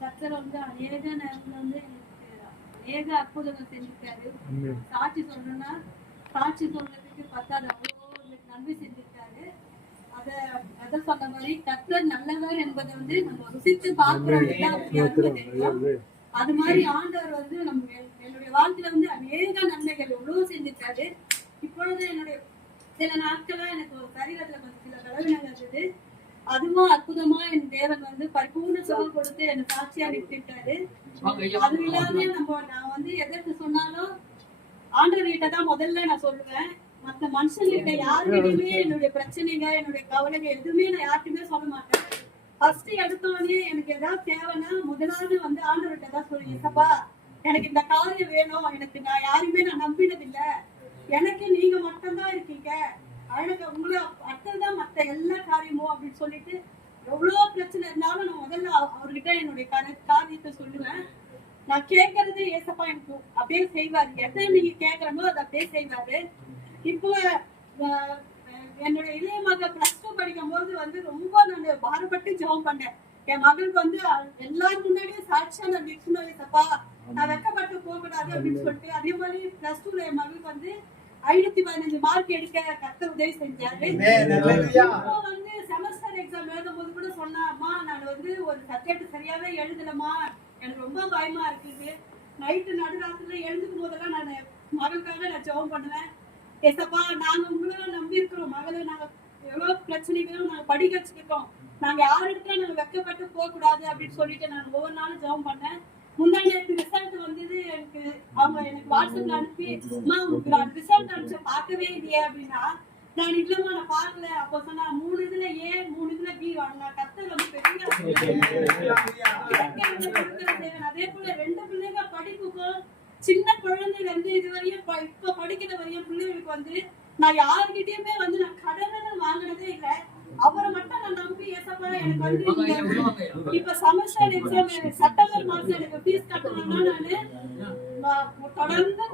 கர்த்தர் வந்து அநேக நேரத்துல வந்து அநேக அற்புதங்கள் செஞ்சிருக்காரு. சாட்சி சொல்லணும்னா சாட்சி சொல்றதுக்கு பத்தாது, அவ்வளோ நன்மை செஞ்சிருக்காரு. அத சொன்ன மாதிரி கர்த்தர் நல்லவர் என்பதை வந்து நம்ம ருசித்து பார்க்கிறோம். அது மாதிரி ஆண்டவர் வந்து நம்ம என்னுடைய வாழ்க்கையில வந்து அநேக நன்மைகள் எவ்வளவு செஞ்சிருக்காரு. இப்பொழுது என்னுடைய சில நாட்களா எனக்கு ஒரு சரீரத்துல கொஞ்சம் சில பலவீனங்கள் இருந்தது. அதுவும் அற்புதமா என் தேவன் வந்து பரிபூர்ண சுகம் கொடுத்து என்ன சாட்சியா நிறுத்திட்டாரு. அது இல்லாம நான் வந்து எதற்கு சொன்னாலும் ஆண்டவர் கிட்ட தான் முதல்ல நான் சொல்லுவேன். மத்த மனுஷங்கிட்ட யாருக்கிட்டையுமே என்னுடைய பிரச்சனைங்க என்னுடைய கவலைங்க எதுவுமே நான் யார்கிட்டயுமே சொல்ல மாட்டேன். ஃபர்ஸ்ட் எடுத்தோடனே எனக்கு ஏதாவது தேவைன்னா முதலாவது வந்து ஆண்டவர்கிட்ட தான் சொல்லுவேன். ஏசப்பா எனக்கு இந்த காரியம் வேணும், எனக்கு நான் யாருமே நான் நம்பினது இல்ல, எனக்கு நீங்க மட்டும்தான் இருக்கீங்க, அழக உங்களை அத்ததான் மத்த எல்லா காரியமும் அப்படின்னு சொல்லிட்டு எவ்வளவு பிரச்சனை இருந்தாலும் நான் முதல்ல அவர்கிட்ட என்னுடைய காரியத்தை சொல்லுவேன். நான் கேட்கறது ஏசப்பா எனக்கு அப்படியே செய்வாரு. எதை நீங்க கேட்கறனோ அதை அப்படியே செய்வாரு. இப்போ என்னோட இளைய மக +2 படிக்கும் போது வந்து ரொம்ப நான் பாரப்பட்டு ஜெபம் பண்ணேன். என் மகளுக்கு வந்து எல்லாரும் முன்னாடியும் சாட்சியா நான் நிற்கணும் ஏசப்பா, நான் வெக்கப்பட்டு போக கூடாது அப்படின்னு சொல்லிட்டு. அதே மாதிரி +2ல என் மகளுக்கு வந்து 515 மார்க் எடுக்க கர்த்தர் உதவி செஞ்சாரு. வந்து செமஸ்டர் எக்ஸாம் எழுதும் போது கூட சொன்னா, அம்மா நான் வந்து ஒரு சப்ஜெக்ட் சரியாவே எழுதலமா, எனக்கு ரொம்ப பயமா இருக்குது. நைட்டு நடுராத்திரில எழுதுக்கும் போதெல்லாம் நான் மகளுக்காக நான் ஜெபம் பண்ணுவேன். ஏசப்பா நாங்க உங்களை நம்பி இருக்கிறோம், மகளை நாங்க எவ்வளவு பிரச்சனைகளும் நாங்க படிக்க வச்சுக்கிட்டோம், நாங்க யாருக்கிட்ட நாங்க வெக்கப்பட்டு போக கூடாது அப்படின்னு சொல்லிட்டு நான் ஒவ்வொரு நாளும் ஜெபம் பண்ணேன். முன்னாடி ரிசல்ட் வந்தது, அவங்க எனக்கு வாட்ஸ்அப்ல அனுப்பி, அம்மா உங்களுக்கு ரிசல்ட் அனுப்பிச்ச பார்க்கவே இல்லையே அப்படின்னா, நான் இல்லம்மா நான் பார்க்கல. அப்ப சொன்னா 3 இதுல A 3 இதுல B வாங்கினா கர்த்தர் வந்து பெரிய. அதே போல 2 பிள்ளைங்க படிப்புக்கும் சின்ன குழந்தைங்க வந்து இதுவரையும் இப்ப படிக்கிற வரையும் பிள்ளைகளுக்கு வந்து நான் யாருக்கிட்டயுமே வந்து நான் கடன் வாங்கினதே இல்லை. அவரை மட்டும் நான் நம்பி ஏசப்பா எனக்கு வந்து இப்ப செமஸ்டர் எக்ஸாம் செப்டம்பர் மாசம் எனக்கு ஃபீஸ் கட்டணும்னா நான் தொடர்ந்து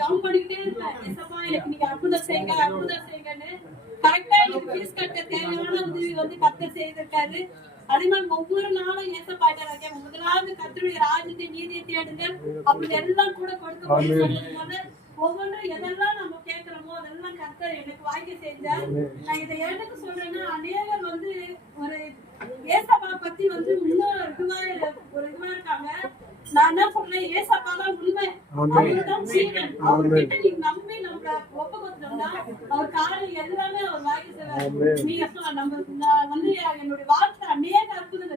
ஜம்ப் பண்ணிக்கிட்டே இருப்பேன். ஏசப்பா எனக்கு நீங்க அற்புதம் செய்யுங்கன்னு கரெக்டா எனக்கு ஃபீஸ் கட்ட தேவையான உதவி வந்து கர்த்தர் செய்திருக்காரு. அதே மாதிரி ஒவ்வொரு நாளும் ஏசப்பா முதலாவது கர்த்தருடைய ராஜ்யத்தை நீதியை தேடுங்கள், அப்படி எல்லாம் கூட கொடுக்க ஒவ்வொன்றும் எதெல்லாம் நம்ம கேட்கிறோமோ அதெல்லாம் கர்த்தர் எனக்கு வாங்கி செஞ்சார். நான் இதை எதுக்கு சொல்றேன்னா, அநேகர் வந்து ஒரு ஏசப்பா பத்தி வந்து இன்னும் இதுவா இருக்காங்க. நான் என்ன சொல்றேன், ஏசப்பா தான் உண்மை, அவர்தான் ஜீவன். அவர்கிட்ட நீங்க நம்பி நம்மள ஒப்பு கொடுத்தோம்னா அவர் காரியம் எல்லாமே அவர் வாங்கி செய்வார். நீங்க நம்ம வந்து என்னுடைய வாழ்க்கை அநேக அற்புதங்கள்